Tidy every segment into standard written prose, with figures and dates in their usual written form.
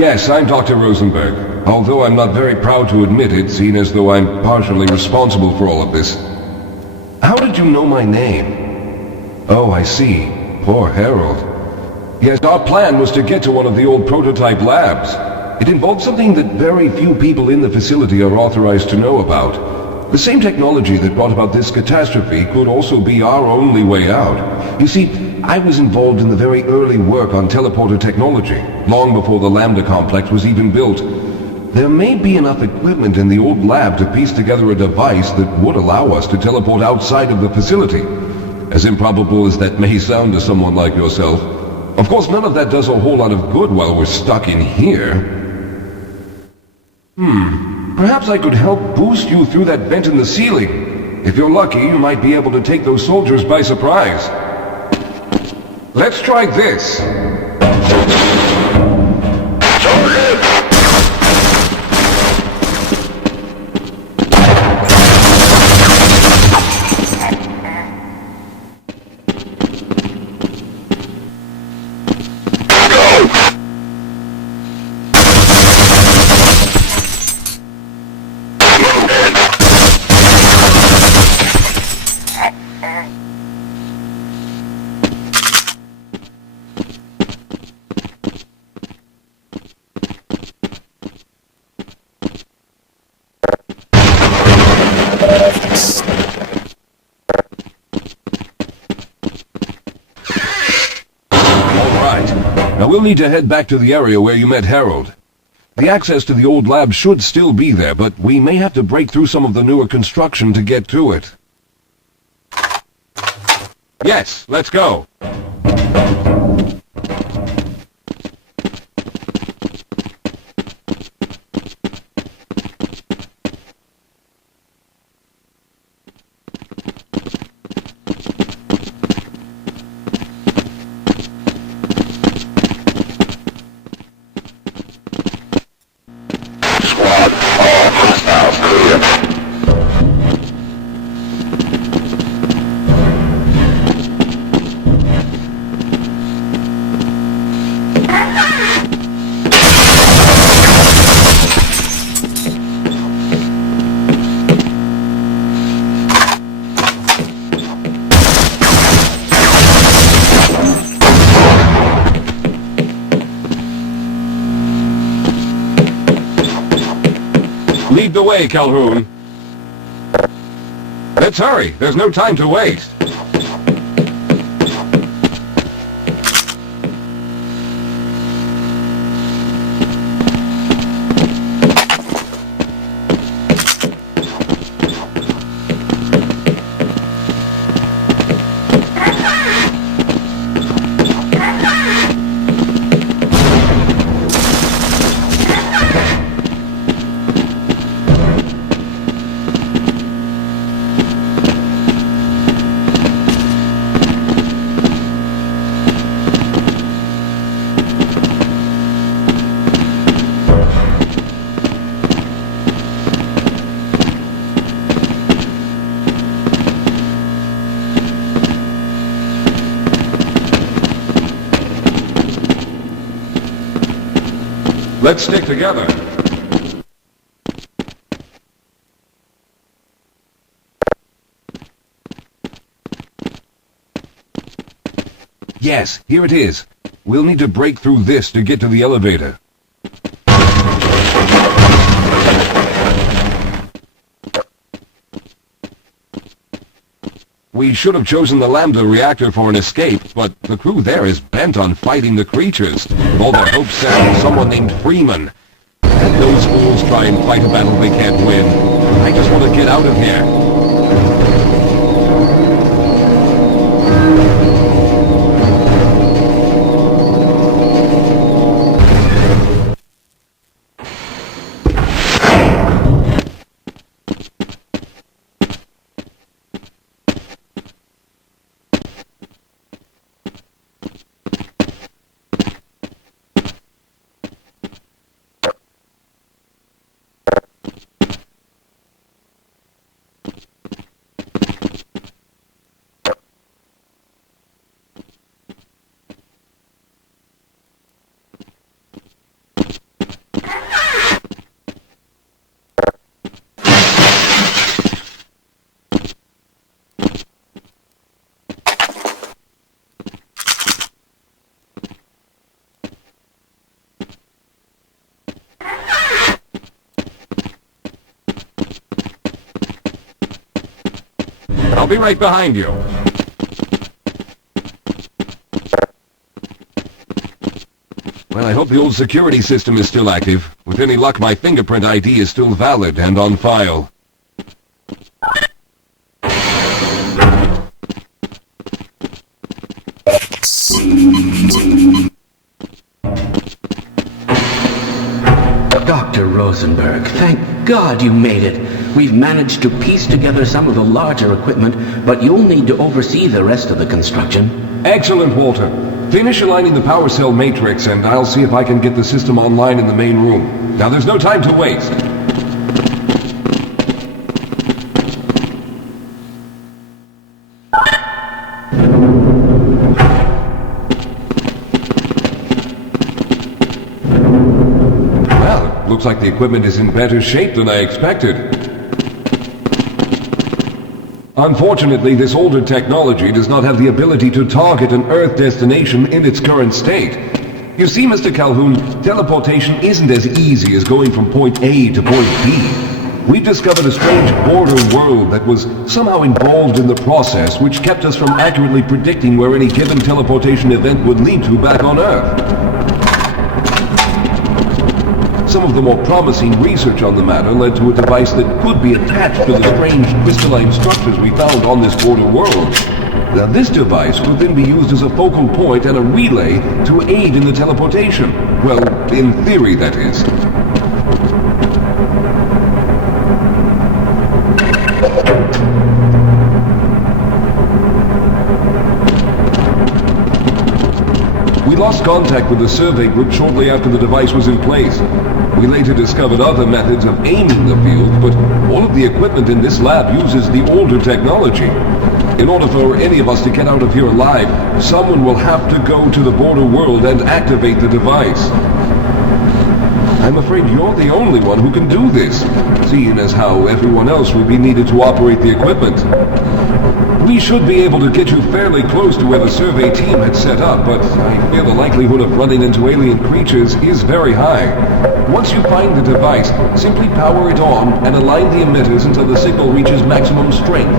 Yes, I'm Dr. Rosenberg, although I'm not very proud to admit it, seeing as though I'm partially responsible for all of this. How did you know my name? Oh, I see. Poor Harold. Yes, our plan was to get to one of the old prototype labs. It involved something that very few people in the facility are authorized to know about. The same technology that brought about this catastrophe could also be our only way out. You see, I was involved in the very early work on teleporter technology, long before the Lambda complex was even built. There may be enough equipment in the old lab to piece together a device that would allow us to teleport outside of the facility. As improbable as that may sound to someone like yourself. Of course, none of that does a whole lot of good while we're stuck in here. Perhaps I could help boost you through that vent in the ceiling. If you're lucky, you might be able to take those soldiers by surprise. Let's try this. Now we'll need to head back to the area where you met Harold. The access to the old lab should still be there, but we may have to break through some of the newer construction to get to it. Yes, let's go. Lead the way, Calhoun. Let's hurry. There's no time to waste. Let's stick together. Yes, here it is. We'll need to break through this to get to the elevator. We should have chosen the Lambda reactor for an escape, but the crew there is bent on fighting the creatures, with all their hopes set on someone named Freeman. Let those fools try and fight a battle they can't win. I just want to get out of here. be right behind you. Well, I hope the old security system is still active. With any luck, my fingerprint ID is still valid and on file. Dr. Rosenberg, thank God you made it. We've managed to piece together some of the larger equipment, but you'll need to oversee the rest of the construction. Excellent, Walter. Finish aligning the power cell matrix, and I'll see if I can get the system online in the main room. Now, there's no time to waste. Well, it looks like the equipment is in better shape than I expected. Unfortunately, this older technology does not have the ability to target an Earth destination in its current state. You see, Mr. Calhoun, teleportation isn't as easy as going from point A to point B. We've discovered a strange border world that was somehow involved in the process, which kept us from accurately predicting where any given teleportation event would lead to back on Earth. Some of the more promising research on the matter led to a device that could be attached to the strange crystalline structures we found on this border world. Now, this device could then be used as a focal point and a relay to aid in the teleportation. Well, in theory, that is. We lost contact with the survey group shortly after the device was in place. We later discovered other methods of aiming the field, but all of the equipment in this lab uses the older technology. In order for any of us to get out of here alive, someone will have to go to the border world and activate the device. I'm afraid you're the only one who can do this, seeing as how everyone else will be needed to operate the equipment. We should be able to get you fairly close to where the survey team had set up, but I fear the likelihood of running into alien creatures is very high. Once you find the device, simply power it on and align the emitters until the signal reaches maximum strength.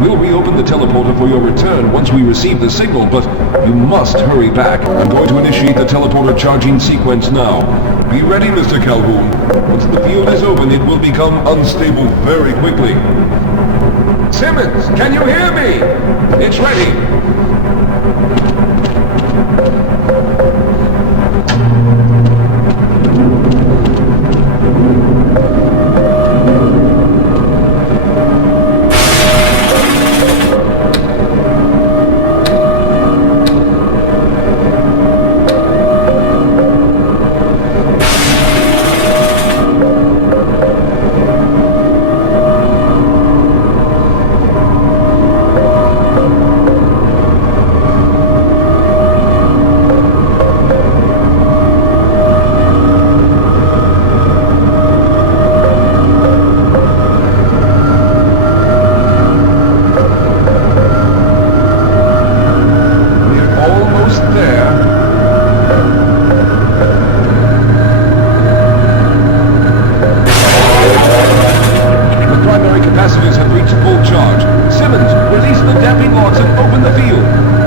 We'll reopen the teleporter for your return once we receive the signal, but you must hurry back. I'm going to initiate the teleporter charging sequence now. Be ready, Mr. Calhoun. Once the field is open, it will become unstable very quickly. Simmons, can you hear me? It's ready. Capacitors have reached full charge. Simmons, release the damping locks and open the field.